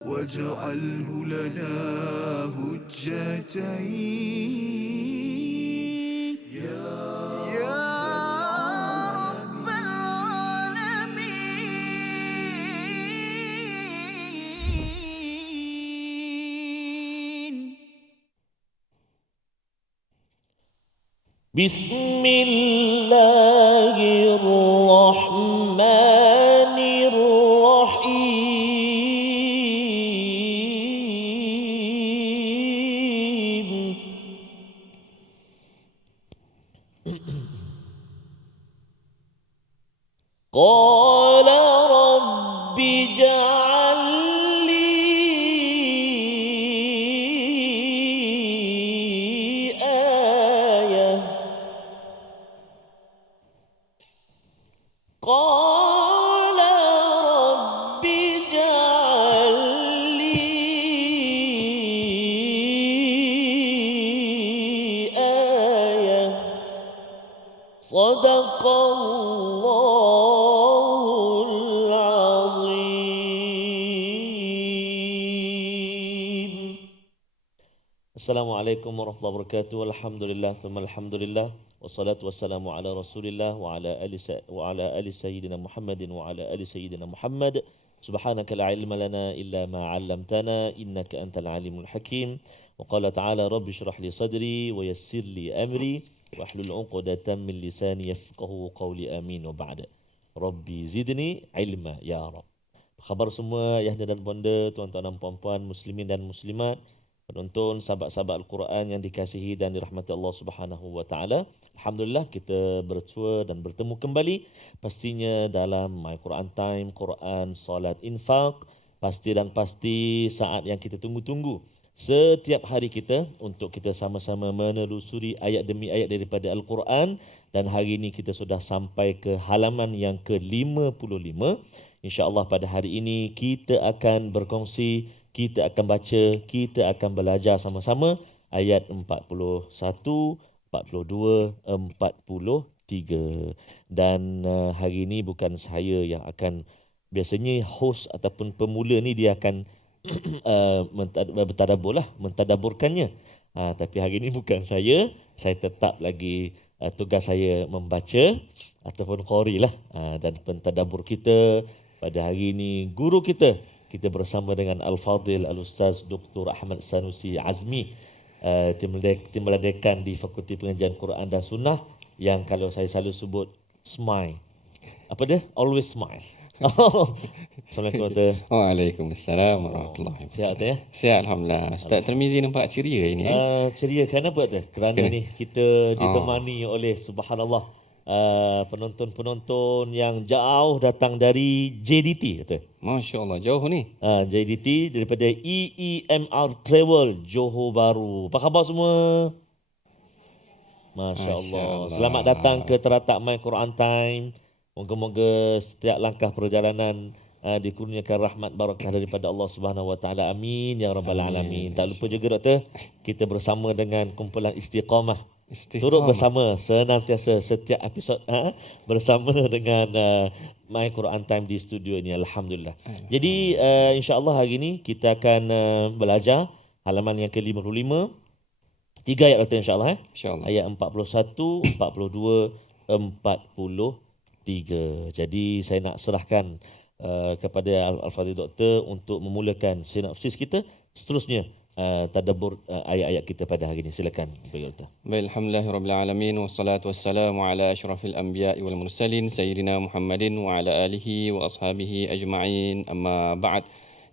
واجعله لنا هجتين يا رب العالمين. بسم الله الرحمن الرحيم. قال رب اجعل لي آية. قال رب اجعل لي آية. صدق الله العظيم. Assalamualaikum warahmatullahi wabarakatuh. Alhamdulillah, thumma alhamdulillah. Wassalatu wassalamu ala Rasulillah wa ala ali sayyidina Muhammadin wa ala ali sayyidina Muhammad. Subhanaka la ilma lana illa ma 'allamtana innaka antal alimul hakim. Wa qala ta'ala rabbi shrah li sadri wa yassir li amri wahlul 'uqdatam min lisani yafqahu qawli amin wa ba'da. Rabbi zidni ilma ya Rabb. Khabar semua ayahanda dan bonda, tuan-tuan dan puan-puan, muslimin dan muslimat, penonton, sahabat-sahabat Al-Quran yang dikasihi dan dirahmati Allah Subhanahu wa taala. Alhamdulillah kita berjumpa dan bertemu kembali pastinya dalam My Quran Time, Quran, Salat, Infaq. Pasti dan pasti saat yang kita tunggu-tunggu setiap hari kita untuk kita sama-sama menelusuri ayat demi ayat daripada Al-Quran, dan hari ini kita sudah sampai ke halaman yang ke-55. InsyaAllah pada hari ini kita akan berkongsi, kita akan baca, kita akan belajar sama-sama ayat 41, 42, 43. Dan hari ini bukan saya yang akan, biasanya host ataupun pemula ni dia akan mentadaburkannya. Tapi hari ini bukan saya tetap lagi tugas saya membaca ataupun qari lah. Dan pentadabur kita pada hari ini guru kita bersama dengan Al-Fadil Al-Ustaz Dr. Ahmad Sanusi Azmi, tim meladekan di Fakulti Pengajian Quran dan Sunnah, yang kalau saya selalu sebut smile. Apa dia? Always smile. Assalamualaikum warahmatullahi. Waalaikumsalam warahmatullahi wabarakatuh. Sihat ya? Sihat alhamdulillah. Ustaz Tirmizi nampak ceria ini. Ceria kenapa tu? Kerana ni kita ditemani oleh subhanallah penonton-penonton yang jauh datang dari JDT kata. Masya-Allah, jauh ni. JDT daripada EEMR Travel Johor Bahru. Apa khabar semua? Masya-Allah. Selamat datang ke teratak My Quran Time. Moga-moga setiap langkah perjalanan dikurniakan rahmat barakah daripada Allah Subhanahu wa taala. Amin ya rabbal alamin. Tak lupa juga doktor, kita bersama dengan kumpulan Istiqamah. Turut bersama senantiasa setiap episod bersama dengan My Quran Time di studio ini, alhamdulillah. Jadi insya-Allah hari ini kita akan belajar halaman yang ke-55. 3 ayat doktor insya-Allah Insya-Allah. Ayat 41, 42, 43. Jadi saya nak serahkan kepada Al-Fadhil Doktor untuk memulakan sinopsis kita, seterusnya tadabbur ayat-ayat kita pada hari ini. Silakan Doktor. Baik, alhamdulillahirabbil alamin wassalatu wassalamu ala asyrafil anbiya'i wal mursalin sayyidina Muhammadin wa ala alihi wa ashabihi ajma'in. Amma ba'd.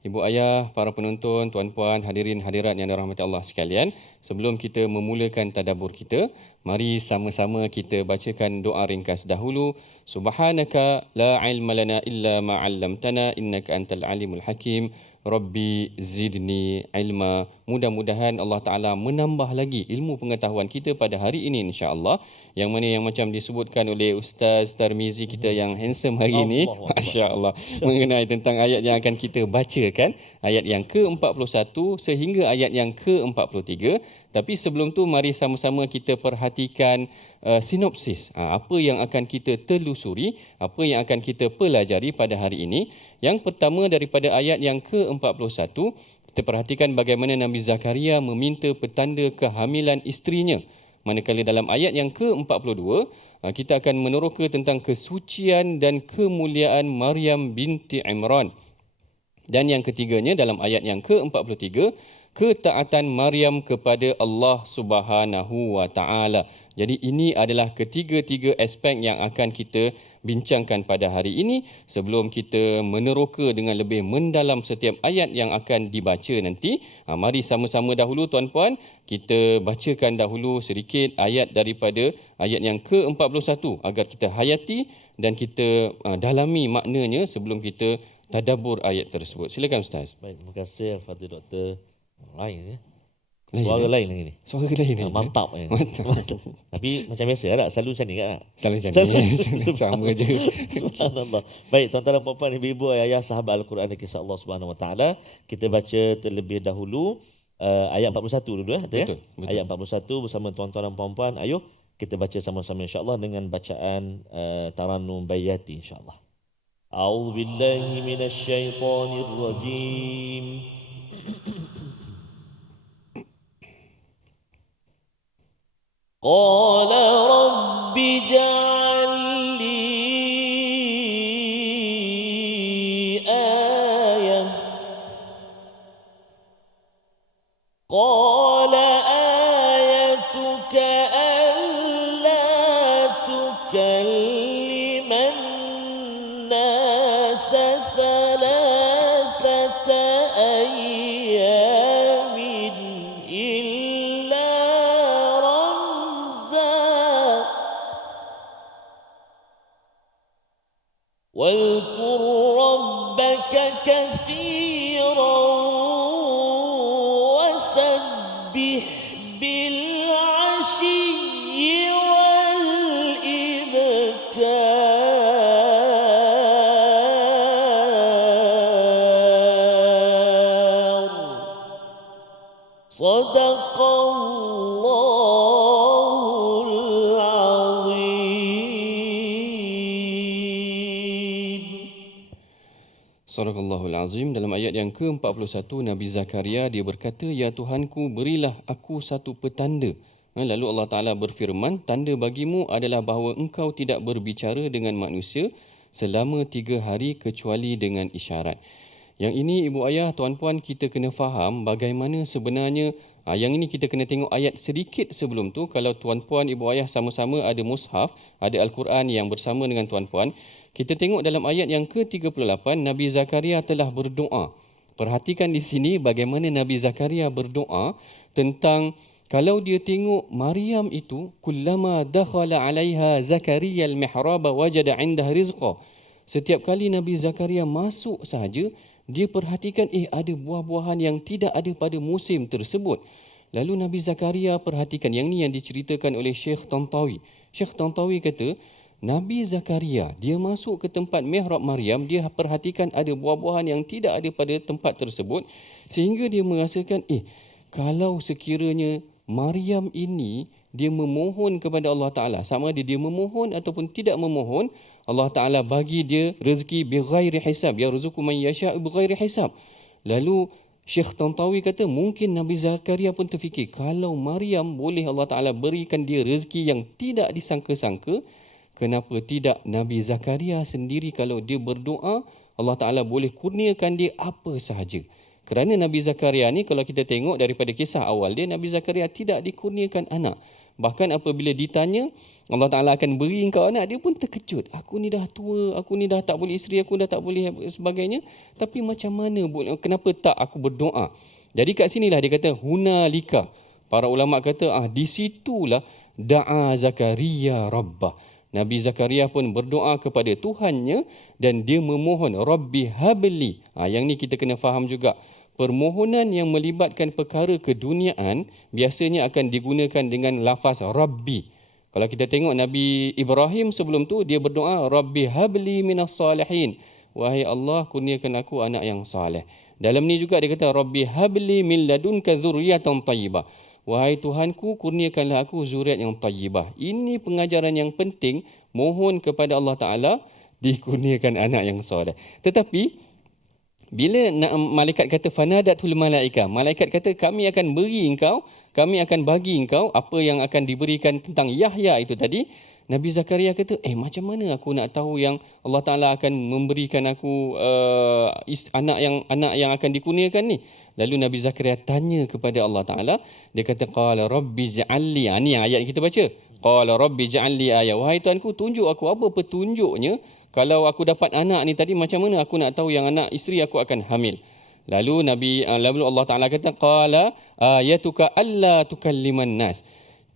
Ibu ayah, para penonton, tuan-puan, hadirin hadirat yang dirahmati Allah sekalian, sebelum kita memulakan tadabbur kita, mari sama-sama kita bacakan doa ringkas dahulu. Subhanaka la ilma lana illa ma 'allamtana innaka antal alimul hakim. Rabbi zidni ilma. Mudah-mudahan Allah Ta'ala menambah lagi ilmu pengetahuan kita pada hari ini insya-Allah. Yang mana yang macam disebutkan oleh Ustaz Tirmizi kita yang handsome hari ini, masya-Allah, mengenai tentang ayat yang akan kita bacakan, ayat yang ke-41 sehingga ayat yang ke-43. Tapi sebelum tu mari sama-sama kita perhatikan sinopsis. Apa yang akan kita telusuri, apa yang akan kita pelajari pada hari ini. Yang pertama daripada ayat yang ke-41, kita perhatikan bagaimana Nabi Zakaria meminta petanda kehamilan isterinya. Manakala dalam ayat yang ke-42, kita akan meneroka tentang kesucian dan kemuliaan Maryam binti Imran. Dan yang ketiganya dalam ayat yang ke-43, ketaatan Maryam kepada Allah Subhanahu wa taala. Jadi ini adalah ketiga-tiga aspek yang akan kita bincangkan pada hari ini. Sebelum kita meneroka dengan lebih mendalam setiap ayat yang akan dibaca nanti, mari sama-sama dahulu tuan-puan kita bacakan dahulu sedikit ayat daripada ayat yang ke-41 agar kita hayati dan kita dalami maknanya sebelum kita tadabbur ayat tersebut. Silakan Ustaz. Baik, terima kasih Fadil Doktor. Lain ya. Lain, Suara lain lagi ni. Suara lain. Mantap ni. Mantap. Tapi macam biasa tak? Selalu macam ni kan? Selalu macam ni. Sama je. Subhanallah. Baik, tuan-tuan dan puan-puan, ibu-ibu, ayah, sahabat Al-Quran dan kisah Allah Subhanahu Wa Taala. Kita baca terlebih dahulu ayat 41 dulu betul ya? Betul. Ayat 41 bersama tuan-tuan dan puan-puan. Ayuh kita baca sama-sama insya-Allah dengan bacaan Tarannum Bayati insya-Allah. A'udzu billahi minasy syaithanir rajim. قال رب اجعل لي آية قال آيتك ألا تكلم الناس ثلاثة أيام إلا واذكر ربك كثيرا وسبح بالعشي والإبكار صدق الله العظيم. Sadaqallahul Azim. Dalam ayat yang ke-41, Nabi Zakaria dia berkata, "Ya Tuhanku, berilah aku satu petanda." Lalu Allah Ta'ala berfirman, "Tanda bagimu adalah bahawa engkau tidak berbicara dengan manusia selama 3 hari kecuali dengan isyarat." Yang ini ibu ayah, tuan-puan, kita kena faham bagaimana sebenarnya yang ini kita kena tengok ayat sedikit sebelum tu. Kalau tuan-puan, ibu ayah sama-sama ada mushaf, ada Al-Quran yang bersama dengan tuan-puan, kita tengok dalam ayat yang ke-38, Nabi Zakaria telah berdoa. Perhatikan di sini bagaimana Nabi Zakaria berdoa tentang kalau dia tengok Maryam itu, kullama dakhala 'alaiha Zakaria al-mihrab wajada 'indaha rizqa. Setiap kali Nabi Zakaria masuk sahaja, dia perhatikan ada buah-buahan yang tidak ada pada musim tersebut. Lalu Nabi Zakaria perhatikan, yang ni yang diceritakan oleh Syekh Tantawi. Syekh Tantawi kata, Nabi Zakaria, dia masuk ke tempat mihrab Maryam, dia perhatikan ada buah-buahan yang tidak ada pada tempat tersebut, sehingga dia merasakan, kalau sekiranya Maryam ini, dia memohon kepada Allah Ta'ala, sama ada dia memohon ataupun tidak memohon, Allah Ta'ala bagi dia rezeki bighairi hisab, yarzuqu man yasha'u bighairi hisab. Lalu Syekh Tantawi kata, mungkin Nabi Zakaria pun terfikir, kalau Maryam boleh Allah Ta'ala berikan dia rezeki yang tidak disangka-sangka, kenapa tidak Nabi Zakaria sendiri kalau dia berdoa, Allah Ta'ala boleh kurniakan dia apa sahaja. Kerana Nabi Zakaria ni kalau kita tengok daripada kisah awal dia, Nabi Zakaria tidak dikurniakan anak. Bahkan apabila ditanya, Allah Ta'ala akan beri engkau anak, dia pun terkejut. Aku ni dah tua, aku ni dah tak boleh isteri, aku dah tak boleh sebagainya. Tapi macam mana, kenapa tak aku berdoa? Jadi kat sinilah dia kata, hunalika. Para ulama kata, di situlah da'a Zakaria Rabbah. Nabi Zakaria pun berdoa kepada Tuhannya dan dia memohon, Rabbi habli. Yang ni kita kena faham juga. Permohonan yang melibatkan perkara keduniaan biasanya akan digunakan dengan lafaz Rabbi. Kalau kita tengok Nabi Ibrahim sebelum tu, dia berdoa, Rabbi habli minas salihin. Wahai Allah, kurniakan aku anak yang saleh. Dalam ni juga dia kata, Rabbi habli min ladunka dzurriyyatan thayyibah. Wahai Tuhanku, kurniakanlah aku zuriat yang tayyibah. Ini pengajaran yang penting, mohon kepada Allah Ta'ala dikurniakan anak yang soleh. Tetapi bila malaikat kata fanadatul malaika, malaikat kata kami akan beri engkau, kami akan bagi engkau apa yang akan diberikan tentang Yahya itu tadi. Nabi Zakaria kata, macam mana aku nak tahu yang Allah Ta'ala akan memberikan aku anak yang akan dikurniakan ni? Lalu Nabi Zakaria tanya kepada Allah Ta'ala, dia kata, qala rabbi ja'alli, ni yang ayat yang kita baca. Qala rabbi ja'alli ayat, wahai Tuanku, tunjuk aku apa petunjuknya. Kalau aku dapat anak ni tadi, macam mana aku nak tahu yang anak isteri aku akan hamil? Lalu Allah Ta'ala kata, qala ayatuka alla tukalliman nas.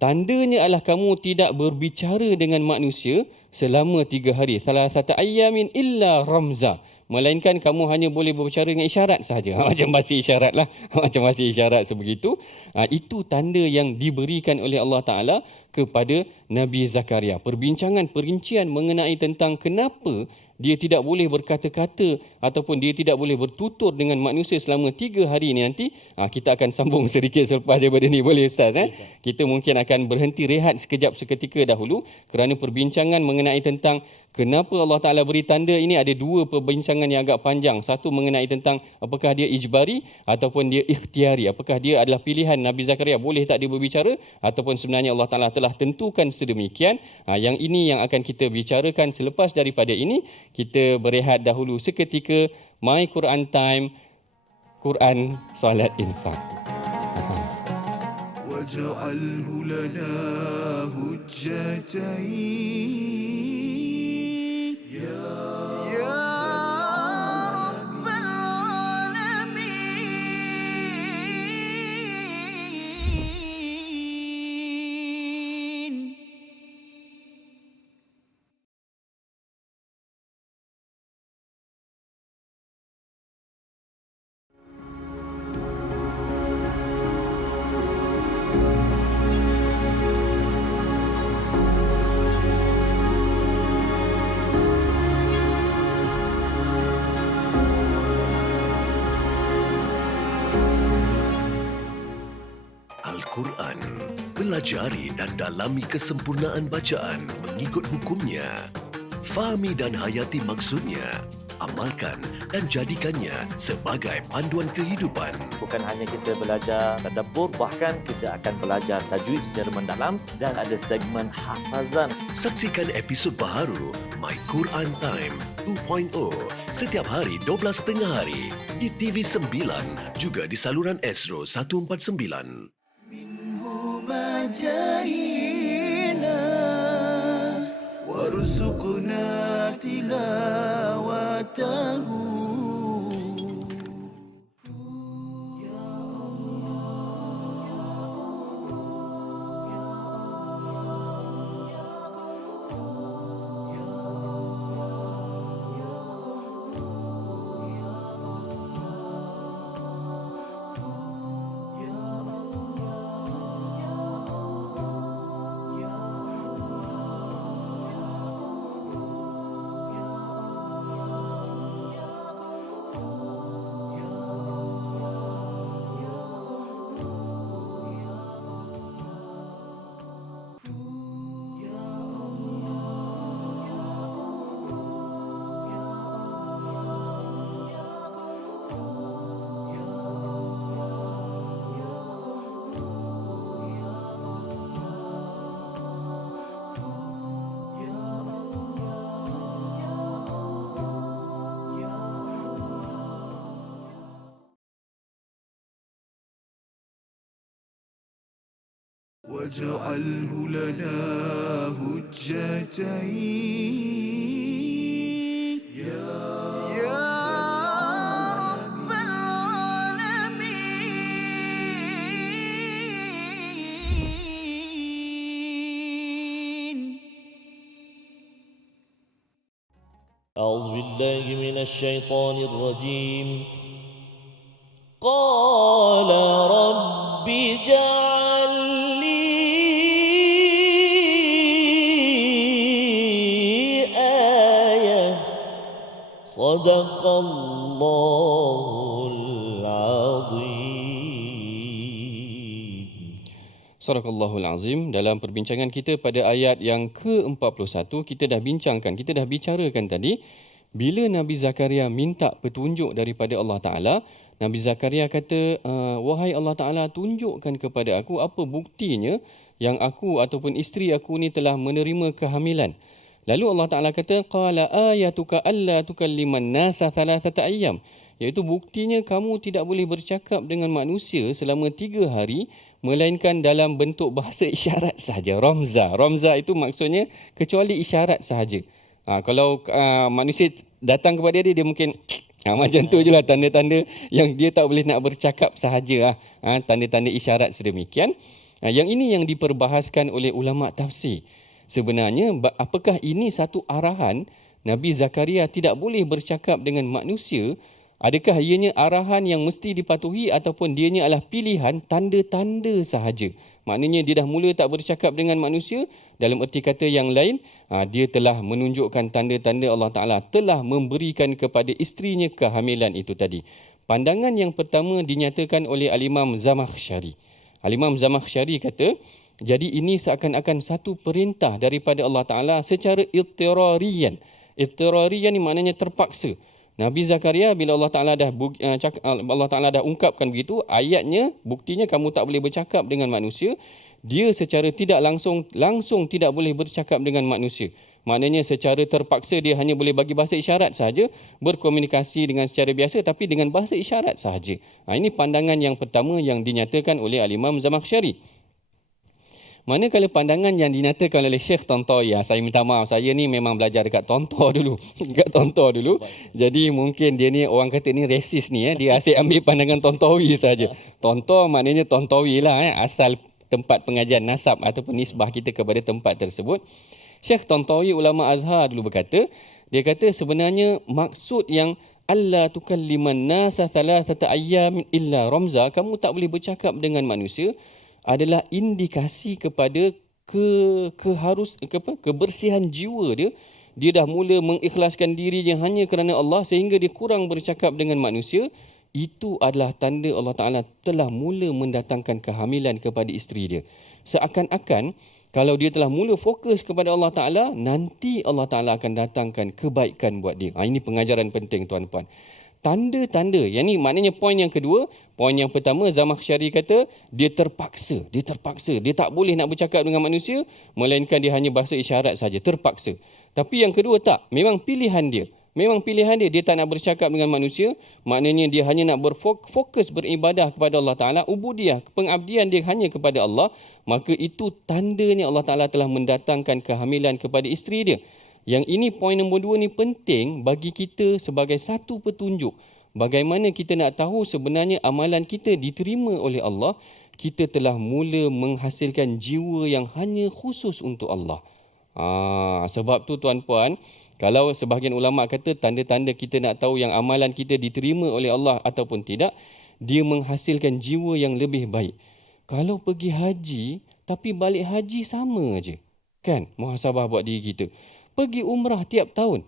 Tandanya adalah kamu tidak berbicara dengan manusia selama 3 hari. Salasata ayyamin illa ramza. Melainkan kamu hanya boleh berbicara dengan isyarat sahaja. Macam bahasa isyarat lah. Macam bahasa isyarat sebegitu. Itu tanda yang diberikan oleh Allah Ta'ala kepada Nabi Zakaria. Perbincangan perincian mengenai tentang kenapa dia tidak boleh berkata-kata ataupun dia tidak boleh bertutur dengan manusia selama 3 hari ini nanti. Kita akan sambung sedikit selepas daripada ni, boleh Ustaz? Kita mungkin akan berhenti rehat sekejap seketika dahulu kerana perbincangan mengenai tentang kenapa Allah Ta'ala beri tanda ini. Ada 2 perbincangan yang agak panjang. Satu mengenai tentang apakah dia ijbari ataupun dia ikhtiari. Apakah dia adalah pilihan Nabi Zakaria, boleh tak dia berbicara, ataupun sebenarnya Allah Ta'ala telah tentukan sedemikian. Yang ini yang akan kita bicarakan selepas daripada ini. Kita berehat dahulu seketika. My Quran Time, Quran, Salat, Infak. واجعله لنا هجتين يا رب العالمين. Al-Quran. Pelajari dan dalami kesempurnaan bacaan mengikut hukumnya. Fahami dan hayati maksudnya. Amalkan dan jadikannya sebagai panduan kehidupan. Bukan hanya kita belajar tadabbur, bahkan kita akan belajar tajwid secara mendalam dan ada segmen hafazan. Saksikan episod baharu My Quran Time 2.0 setiap hari 12.30 hari di TV9 juga di saluran Astro 149. مجاهينا وارزقنا تلاوته. واجعله لنا هجتين يا رب العالمين. أعوذ بالله من الشيطان الرجيم. قال رب اجعل لي آية. صدق الله العظيم. Sadaqallahul Azim. Dalam perbincangan kita pada ayat yang ke-41, kita dah bincangkan, kita dah bicarakan tadi, bila Nabi Zakaria minta petunjuk daripada Allah Ta'ala, Nabi Zakaria kata, wahai Allah Ta'ala, tunjukkan kepada aku apa buktinya yang aku ataupun isteri aku ni telah menerima kehamilan. Lalu Allah Ta'ala kata, qala ayatuka alla tukalliman nasa thalathata ayyam. Iaitu buktinya kamu tidak boleh bercakap dengan manusia selama 3 hari, melainkan dalam bentuk bahasa isyarat sahaja. Ramza. Ramza itu maksudnya kecuali isyarat sahaja. Kalau manusia datang kepada dia, dia mungkin macam tu je lah tanda-tanda yang dia tak boleh nak bercakap sahaja. Tanda-tanda isyarat sedemikian. Yang ini yang diperbahaskan oleh ulama tafsir. Sebenarnya, apakah ini satu arahan Nabi Zakaria tidak boleh bercakap dengan manusia? Adakah ianya arahan yang mesti dipatuhi ataupun dianya adalah pilihan tanda-tanda sahaja? Maknanya dia dah mula tak bercakap dengan manusia. Dalam erti kata yang lain, dia telah menunjukkan tanda-tanda Allah Ta'ala telah memberikan kepada isterinya kehamilan itu tadi. Pandangan yang pertama dinyatakan oleh Al-Imam Zamakhsyari. Al-Imam Zamakhsyari kata, jadi ini seakan-akan satu perintah daripada Allah Ta'ala secara ittirariyan. Ittirariyan ni maknanya terpaksa. Nabi Zakaria bila Allah Ta'ala dah ungkapkan begitu, ayatnya, buktinya kamu tak boleh bercakap dengan manusia, dia secara tidak langsung tidak boleh bercakap dengan manusia. Maknanya secara terpaksa dia hanya boleh bagi bahasa isyarat sahaja, berkomunikasi dengan secara biasa tapi dengan bahasa isyarat sahaja. Ini pandangan yang pertama yang dinyatakan oleh Al-Imam Zamakhsyari. Manakala pandangan yang dinyatakan oleh Syekh Tontowi, saya minta maaf, saya ni memang belajar dekat Tontor dulu. Jadi mungkin dia ni, orang kata ni resis ni, dia asyik ambil pandangan Tontowi saja. Tontor maknanya Tontowi lah, asal tempat pengajian nasab ataupun nisbah kita kepada tempat tersebut. Syekh Tontowi, ulama Azhar dulu berkata, dia kata sebenarnya maksud yang alla tukalliman nasa thalathata ayyamin illa ramza, kamu tak boleh bercakap dengan manusia, adalah indikasi kepada kebersihan jiwa dia. Dia dah mula mengikhlaskan dirinya hanya kerana Allah sehingga dia kurang bercakap dengan manusia. Itu adalah tanda Allah Ta'ala telah mula mendatangkan kehamilan kepada isteri dia. Seakan-akan kalau dia telah mula fokus kepada Allah Ta'ala, nanti Allah Ta'ala akan datangkan kebaikan buat dia. Ini pengajaran penting tuan-puan. Tanda-tanda, yang ni maknanya poin yang kedua. Poin yang pertama, Zamakhsyari kata dia terpaksa, dia tak boleh nak bercakap dengan manusia, melainkan dia hanya bahasa isyarat saja, terpaksa. Tapi yang kedua tak, memang pilihan dia, dia tak nak bercakap dengan manusia, maknanya dia hanya nak berfokus beribadah kepada Allah Ta'ala, ubudiyah, pengabdian dia hanya kepada Allah, maka itu tandanya Allah Ta'ala telah mendatangkan kehamilan kepada isteri dia. Yang ini poin nombor 2 ni penting bagi kita sebagai satu petunjuk. Bagaimana kita nak tahu sebenarnya amalan kita diterima oleh Allah, kita telah mula menghasilkan jiwa yang hanya khusus untuk Allah. Sebab tu tuan-puan, kalau sebahagian ulama kata tanda-tanda kita nak tahu yang amalan kita diterima oleh Allah ataupun tidak, dia menghasilkan jiwa yang lebih baik. Kalau pergi haji, tapi balik haji sama aja, kan? Muhasabah buat diri kita. Pergi umrah tiap tahun.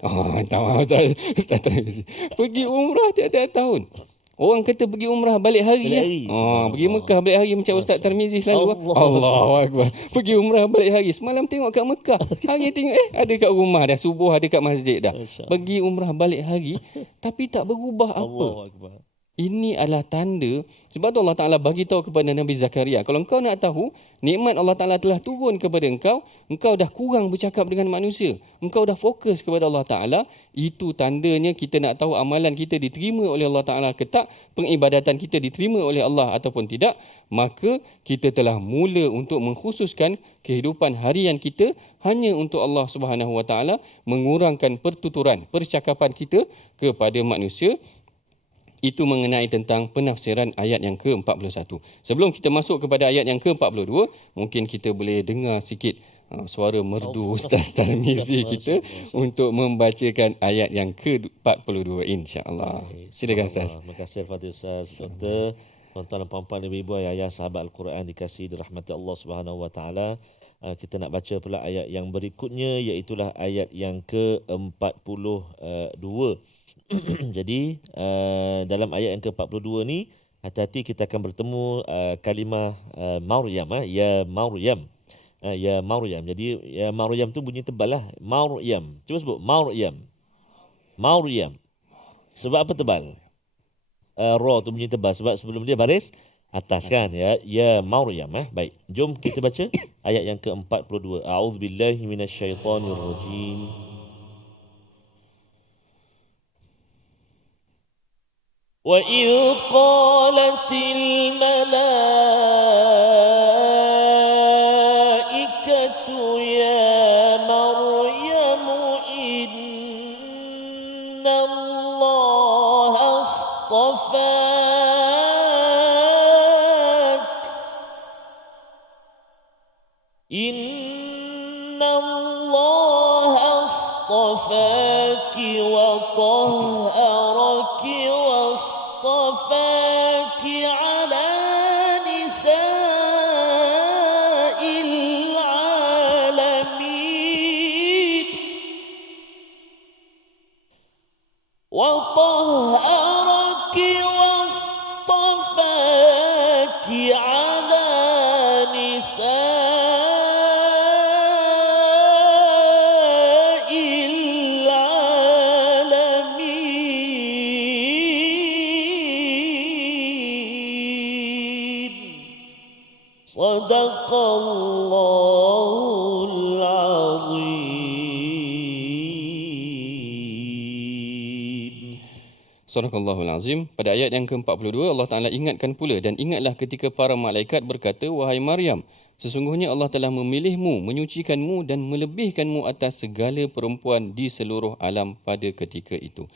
Pergi umrah tiap-tiap tahun. Orang kata pergi umrah balik hari. Pergi Mekah balik hari macam Ustaz Tarmizi selalu. Allahu Akbar. Pergi umrah balik hari. Semalam tengok kat Mekah. Hari tengok ada kat rumah dah. Subuh ada kat masjid dah. Pergi umrah balik hari tapi tak berubah apa. Allahu Akbar. Ini adalah tanda. Sebab tu Allah Ta'ala bagi tahu kepada Nabi Zakaria, kalau engkau nak tahu nikmat Allah Ta'ala telah turun kepada engkau, engkau dah kurang bercakap dengan manusia, engkau dah fokus kepada Allah Ta'ala, itu tandanya kita nak tahu amalan kita diterima oleh Allah Ta'ala ke tak, pengibadatan kita diterima oleh Allah ataupun tidak, maka kita telah mula untuk mengkhususkan kehidupan harian kita hanya untuk Allah Subhanahu Wa Ta'ala, mengurangkan pertuturan percakapan kita kepada manusia. Itu mengenai tentang penafsiran ayat yang ke-41. Sebelum kita masuk kepada ayat yang ke-42, mungkin kita boleh dengar sikit suara merdu Ustaz Tarmizi kita untuk membacakan ayat yang ke-42 insya-Allah. Silakan Ustaz. Terima kasih Fadil Ustaz. Tuan-tuan dan puan-puan, ibu-ibu, ayah sahabat Al-Quran dikasihi dirahmati Allah Subhanahu Wa Taala. Kita nak baca pula ayat yang berikutnya, iaitulah ayat yang ke-42. Jadi dalam ayat yang ke-42 ni Hati-hati, kita akan bertemu kalimah Maryam. Ya Maryam. Ya Maryam. Jadi ya Maryam tu bunyi tebal lah. Maryam. Cuba sebut Maryam. Maryam. Sebab apa tebal? Ra tu bunyi tebal sebab sebelum dia baris atas kan, ya Maryam. Baik, jom kita baca ayat yang ke-42. A'udzubillahi minasyaitonirrajim. Wa idh qalatil malaikatu ya Maryam innallaha اصطفاك وطهرك واصطفاك على نساء العالمين وطهرك واصطفاك على نساء صدق الله العظيم. Sadaqallahul Azim. Pada ayat yang ke-42 Allah Ta'ala ingatkan pula, dan ingatlah ketika para malaikat berkata, wahai Maryam, sesungguhnya Allah telah memilihmu, menyucikanmu dan melebihkanmu atas segala perempuan di seluruh alam pada ketika itu.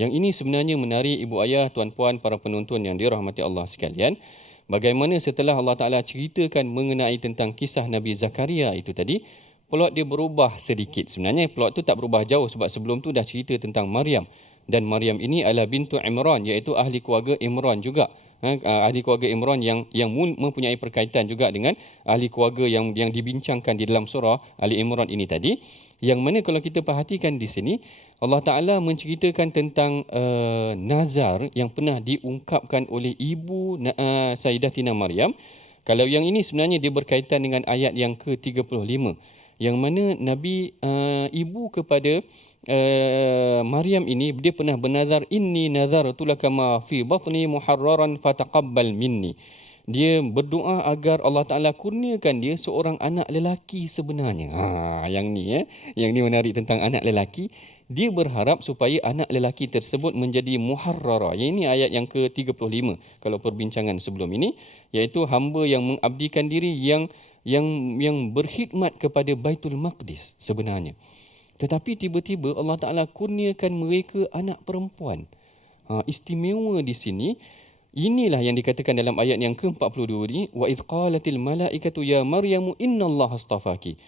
Yang ini sebenarnya menarik ibu ayah, tuan-puan, para penonton yang dirahmati Allah sekalian. Bagaimana setelah Allah Ta'ala ceritakan mengenai tentang kisah Nabi Zakaria itu tadi, plot dia berubah sedikit. Sebenarnya plot tu tak berubah jauh sebab sebelum tu dah cerita tentang Maryam. Dan Maryam ini adalah bintu Imran, iaitu ahli keluarga Imran juga. Ahli keluarga Imran yang mempunyai perkaitan juga dengan ahli keluarga yang dibincangkan di dalam surah Ali Imran ini tadi. Yang mana kalau kita perhatikan di sini, Allah Ta'ala menceritakan tentang nazar yang pernah diungkapkan oleh ibu Sayyidatina Maryam. Kalau yang ini sebenarnya dia berkaitan dengan ayat yang ke-35. Yang mana Nabi ibu kepada Maryam ini, dia pernah bernazar, inni nazartu laka ma fi batni muharraran fataqabbal minni. Dia berdoa agar Allah Ta'ala kurniakan dia seorang anak lelaki sebenarnya. Yang ni menarik tentang anak lelaki. Dia berharap supaya anak lelaki tersebut menjadi muharrara. Yang ini ayat yang ke-35 kalau perbincangan sebelum ini, iaitu hamba yang mengabdikan diri yang berkhidmat kepada Baitul Maqdis sebenarnya. Tetapi tiba-tiba Allah Ta'ala kurniakan mereka anak perempuan. Istimewa di sini, inilah yang dikatakan dalam ayat yang ke-42 ini, wa idh qalatil malaikatu ya Maryamu innallaha astafaki.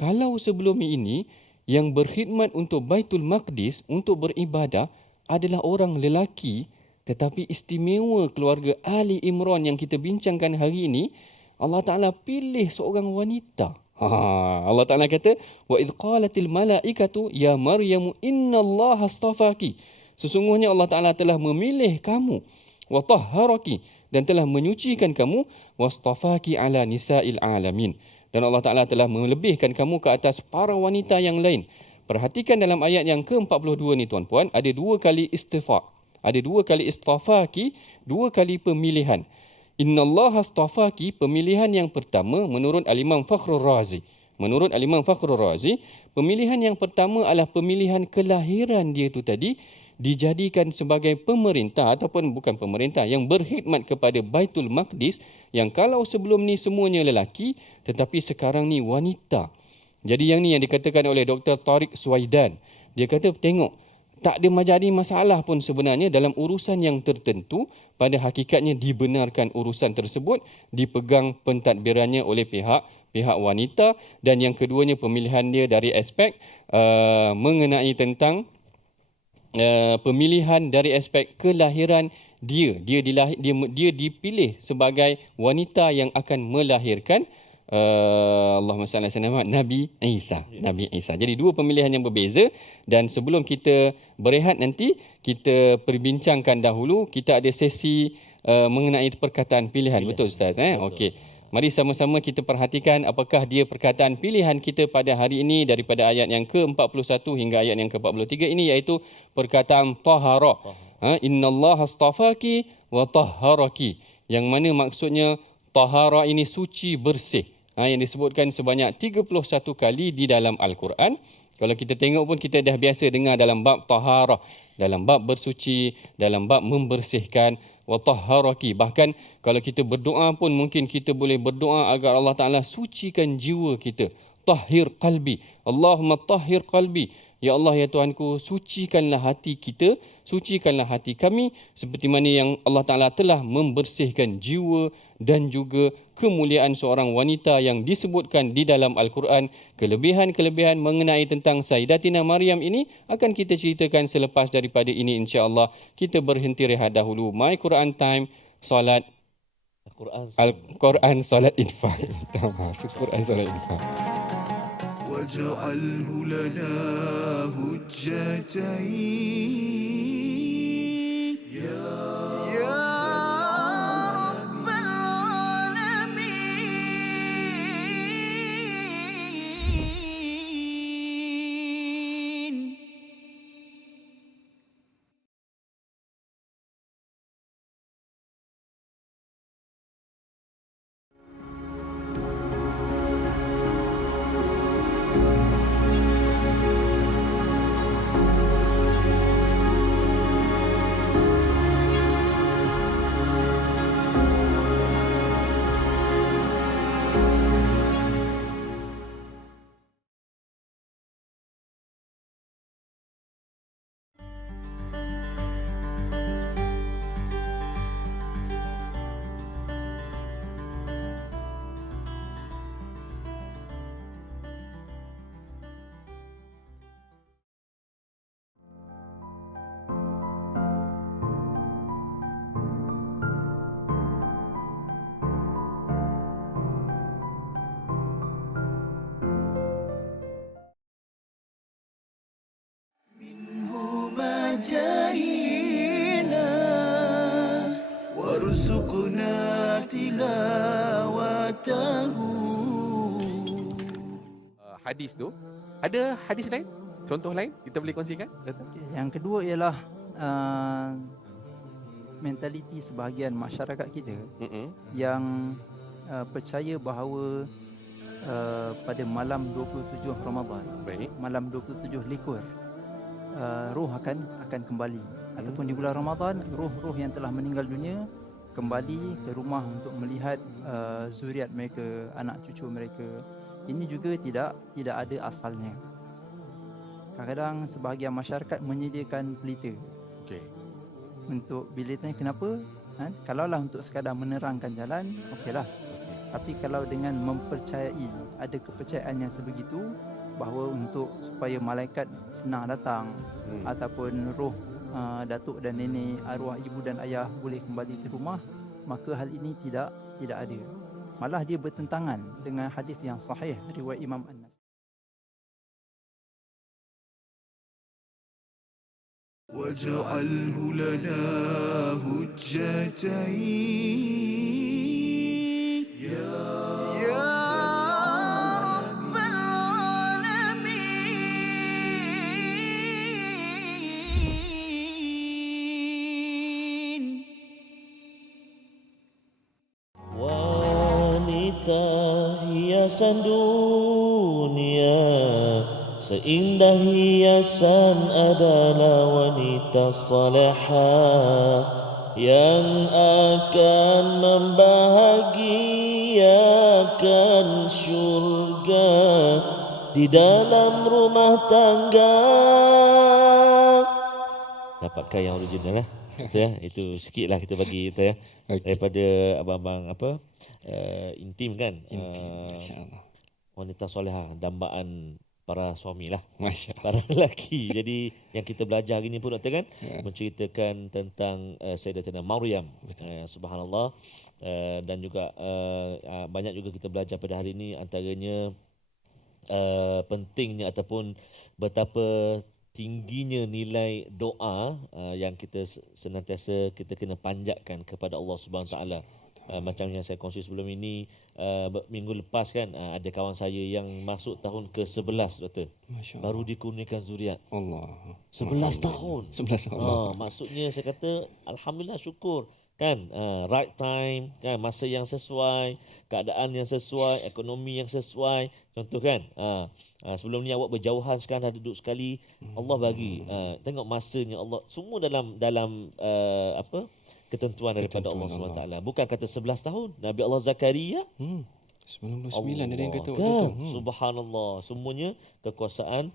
Kalau sebelum ini yang berkhidmat untuk Baitul Maqdis, untuk beribadah adalah orang lelaki, tetapi istimewa keluarga Ali Imran yang kita bincangkan hari ini, Allah Ta'ala pilih seorang wanita. Allah Ta'ala kata, wa idh qalatil malaikatu ya Maryamu innallaha astafaki. Sesungguhnya Allah Ta'ala telah memilih kamu, wa tahharaki, dan telah menyucikan kamu, wastafaki ala nisa'il alamin. Dan Allah Ta'ala telah melebihkan kamu ke atas para wanita yang lain. Perhatikan dalam ayat yang ke-42 ni tuan-puan, ada dua kali istifa. Ada dua kali istafaki, dua kali pemilihan. Innallaha astafaki, pemilihan yang pertama menurut Al-Imam Fakhrul Razi. Menurut Al-Imam Fakhrul Razi, pemilihan yang pertama adalah pemilihan kelahiran dia tu tadi, dijadikan sebagai pemerintah ataupun bukan pemerintah yang berkhidmat kepada Baitul Maqdis, yang kalau sebelum ni semuanya lelaki tetapi sekarang ni wanita. Jadi yang ni yang dikatakan oleh Dr. Tariq Suwaidan. Dia kata tengok, tak ada jadi masalah pun sebenarnya dalam urusan yang tertentu. Pada hakikatnya dibenarkan urusan tersebut, dipegang pentadbirannya oleh pihak wanita. Dan yang keduanya pemilihan dia dari aspek mengenai tentang pemilihan dari aspek kelahiran dia. Dia dipilih sebagai wanita yang akan melahirkan Allahumma salli ala sayyidina Nabi Isa. Nabi Isa. Jadi dua pemilihan yang berbeza, dan sebelum kita berehat nanti kita perbincangkan dahulu, kita ada sesi mengenai perkataan pilihan. Betul Ustaz? Okey. Mari sama-sama kita perhatikan apakah dia perkataan pilihan kita pada hari ini daripada ayat yang ke-41 hingga ayat yang ke-43 ini, iaitu perkataan tahara. Innallaha astafaki wa tahharaki. Yang mana maksudnya tahara ini suci, bersih. Yang disebutkan sebanyak 31 kali di dalam Al-Quran. Kalau kita tengok pun kita dah biasa dengar dalam bab taharah, dalam bab bersuci, dalam bab membersihkan, wa tahharaki. Bahkan kalau kita berdoa pun mungkin kita boleh berdoa agar Allah Taala sucikan jiwa kita. Tahhir qalbi. Allahumma tahhir qalbi. Ya Allah, ya Tuhanku, sucikanlah hati kita, sucikanlah hati kami seperti mana yang Allah Taala telah membersihkan jiwa dan juga kemuliaan seorang wanita yang disebutkan di dalam Al-Quran. Kelebihan-kelebihan mengenai tentang Sayyidatina Maryam ini akan kita ceritakan selepas daripada ini, insya-Allah. Kita berhenti rehat dahulu. My Quran Time, solat Al-Quran, solat infak. Quran, solat infak. واجعله لنا هجتين يا رب العالمين. جاهنا وارزقنا تلاوته. Hadis tu, ada hadis lain? Contoh lain kita boleh kongsikan? Yang kedua ialah mentaliti sebahagian masyarakat kita yang percaya bahawa pada malam 27 Ramadan, malam 27 likur, roh akan kembali, ataupun di bulan Ramadan roh-roh yang telah meninggal dunia kembali ke rumah untuk melihat zuriat mereka, anak cucu mereka. Ini juga tidak ada asalnya. Kadang-kadang sebahagian masyarakat menyediakan pelita untuk bila tanya kenapa, kalaulah untuk sekadar menerangkan jalan, okeylah. Tapi kalau dengan mempercayai, ada kepercayaan yang sebegitu bahawa untuk supaya malaikat senang datang, ataupun roh datuk dan nenek, arwah ibu dan ayah boleh kembali ke rumah, maka hal ini tidak ada. Malah dia bertentangan dengan hadis yang sahih riwayat Imam An-Nasai. واجعله لنا هجتين يا رب العالمين. Wanita hiasan dunia, seindah hiasan adalah wanita salihah yang akan membahagiakan syurga di dalam rumah tangga. Dapatkan yang original lah. Itu sikit lah kita bagi itu ya. Daripada abang-abang intim kan. InsyaAllah. Wanita solehah, dambaan para suami lah, Masya-Allah. para lelaki. Jadi yang kita belajar hari ni pun doktor kan, menceritakan tentang Sayyidatina Maryam, subhanallah. Dan juga banyak juga kita belajar pada hari ini, antaranya pentingnya ataupun betapa tingginya nilai doa yang kita senantiasa kita kena panjatkan kepada Allah Subhanahu Wa Taala. Macam yang saya kongsi sebelum ini, minggu lepas kan, ada kawan saya yang masuk tahun ke-11, doktor. Baru dikurniakan zuriat. Allah. 11 tahun. 11 tahun. Maksudnya saya kata alhamdulillah, syukur kan, right time kan, masa yang sesuai, keadaan yang sesuai, ekonomi yang sesuai. Contoh kan, sebelum ni awak berjauhan, sekarang dah duduk sekali. Allah bagi, tengok masanya Allah, semua dalam ketentuan daripada Allah SWT. Bukan kata 11 tahun. Nabi Allah Zakaria 99 ada yang kata waktu kan? tu. Subhanallah, semuanya kekuasaan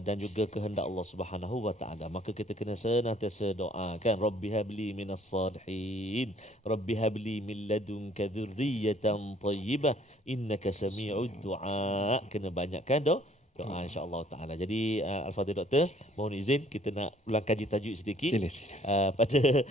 dan juga kehendak Allah Subhanahu Wa Taala. Maka kita kena senantiasa doa kan, Rabbi habli minas salihin, Rabbi habli min ladunka dzurriyyatan thayyibah, innaka sami'ud du'a. Kena banyakkan doa insya-Allah taala. Jadi Al-Fadhil Doktor, mohon izin kita nak ulang kaji tajuk sedikit. Sila. Pada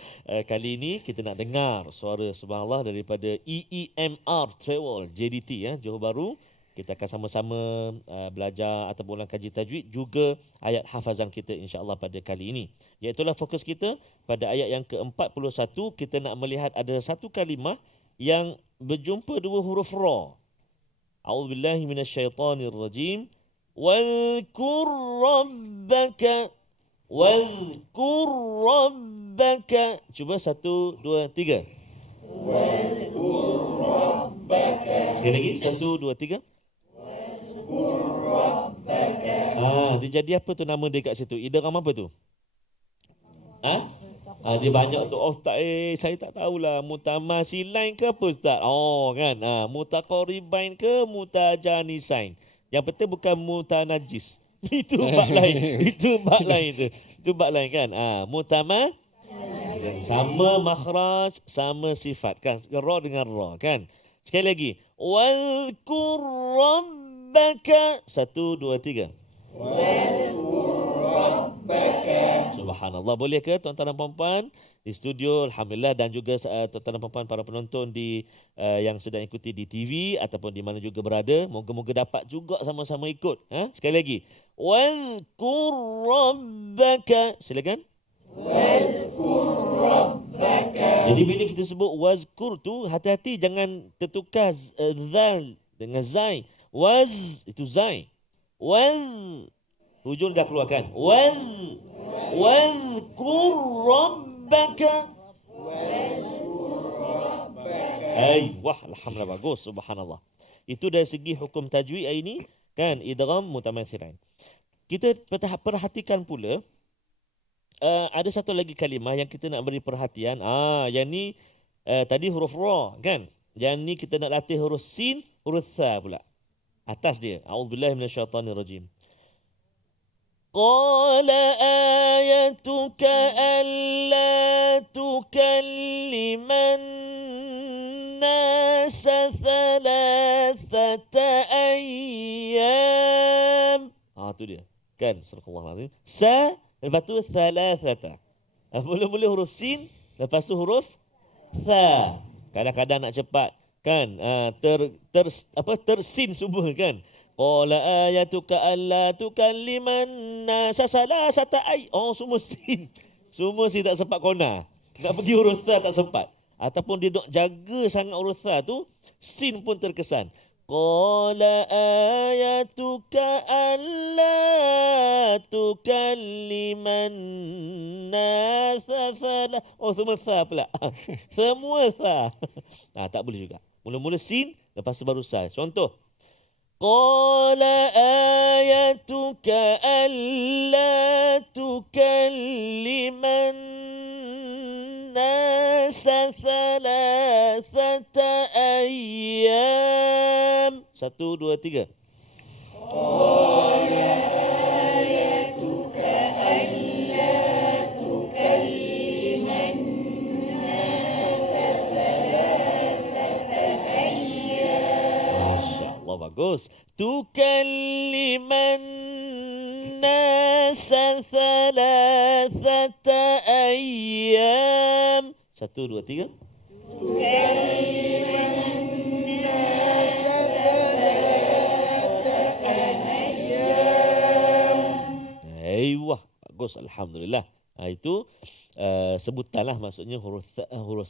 kali ini kita nak dengar suara subhanallah daripada EEMR Travel JDT Johor Bahru. Kita akan sama-sama belajar ataupun ulang kaji tajwid, juga ayat hafazan kita insya-Allah pada kali ini. Iaitulah fokus kita pada ayat yang ke-41. Kita nak melihat ada satu kalimah yang berjumpa dua huruf ra. A'udzubillahi minasyaitonirrajim. Wadhkur rabbaka, wadhkur rabbaka. Cuba 1, 2, 3. Wadhkur rabbaka. Sekali lagi 1, 2, 3. Wadhkur rabbaka. Dia jadi apa tu nama dia kat situ? Idgham apa tu? Dia banyak tu. Ustaz, saya tak tahulah, mutamasilain ke apa Ustaz? Kan. Mutaqaribain ke mutajanisain? Yang penting bukan mutanajis. Itu bab lain. Itu bab lain tu. Itu bab lain kan. Mutama sama makhraj, sama sifat kan. Ra dengan ra kan. Sekali lagi. Wadhkur rabbaka. 1, 2, 3. Wadhkur rabbaka. Subhanallah. Boleh ke tuan-tuan dan puan-puan di studio, alhamdulillah, dan juga tuan-tuan dan puan-puan para penonton di yang sedang ikuti di TV ataupun di mana juga berada, moga-moga dapat juga sama-sama ikut. Sekali lagi. Wadhkur rabbaka. Silakan. Wadhkur rabbaka. Jadi bila kita sebut wazkur tu, hati-hati jangan tertukar zal dengan zai. Waz itu zai. Waz hujung dah keluarkan. Wadhkur rabbaka. Wah, alhamdulillah, bagus, subhanallah. Itu dari segi hukum tajwid ini kan, idgham mutamatsilain. Kita perhatikan pula ada satu lagi kalimah yang kita nak beri perhatian. Yang ni tadi huruf ra kan. Yang ni kita nak latih huruf sin, huruf tha pula. Atas dia. A'udzubillahi minasyaitonirrajim. قال آيتك ألا تكلم الناس 3 أيام. Tu dia. Kan? Subhanallah. Lepas tu 3. Mula-mula huruf sin, lepas tu huruf tha. Kadang-kadang nak cepat kan, tersin semua kan. Qala ayatuka alla tukalliman nasa 3 ayam. Semua sin. Semua sin, tak sempat kona. Nak pergi huruf tha tak sempat. Ataupun dia dok jaga sangat huruf tha tu, sin pun terkesan. Qala ayatuka alla tukalliman nasa 3. Semua tha pula. Semua tha. Tak boleh juga. Mula-mula sin, lepas tu baru sa. Contoh. Qala ayatuka alla tukalliman nasa 3 ayyam. 1, 2, 3. Qala ayatuka alla tukalliman nasa 3 ayyam. Masya-Allah, bagus. Tukalliman nasa 3 ayyam. 1, 2, 3. Wah, bagus, alhamdulillah. Itu sebutan lah, maksudnya huruf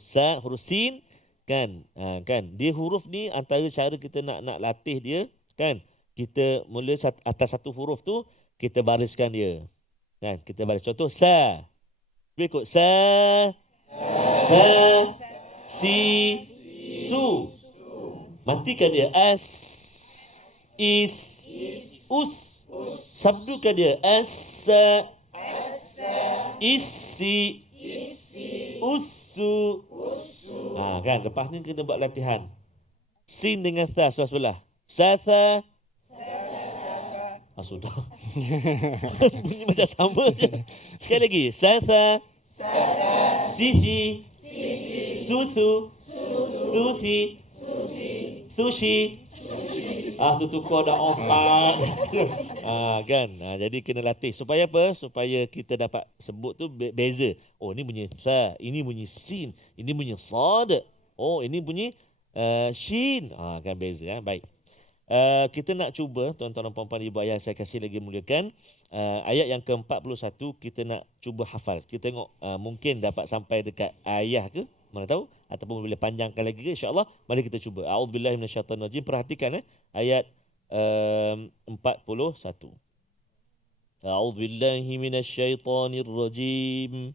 sa, huruf sin, kan. Kan dia huruf ni antara cara kita nak latih dia, kan. Kita mula atas satu huruf tu kita bariskan dia, kan. Kita baris, contoh sa, berikut sa, si, su. Matikan dia, as, is, us. Sabdukan dia, asa, isi, usu. Kan, lepas ni kena buat latihan. Sin dengan tha sebelah. Satha. Sudah. Bunyi macam sama je. Sekali lagi. Satha. Sithi. Suthu. Tuthi. Sushi. Tutup dah off. Kan. Jadi kena latih. Supaya apa? Supaya kita dapat sebut tu beza. Oh, ini bunyi tha, ini bunyi sin, ini bunyi sad. Oh, ini bunyi shin. Kan beza. Baik. Kita nak cuba, tuan-tuan dan puan-puan, ibu ayah saya kasih lagi muliakan, ayat yang ke-41 kita nak cuba hafal. Kita tengok mungkin dapat sampai dekat ayah ke, mana tahu, ataupun boleh panjangkan lagi ke, insya-Allah. Mari kita cuba. A'udzubillahi minasyaitonirrajim. Perhatikan ayat 41. A'udzubillahi minasyaitonirrajim.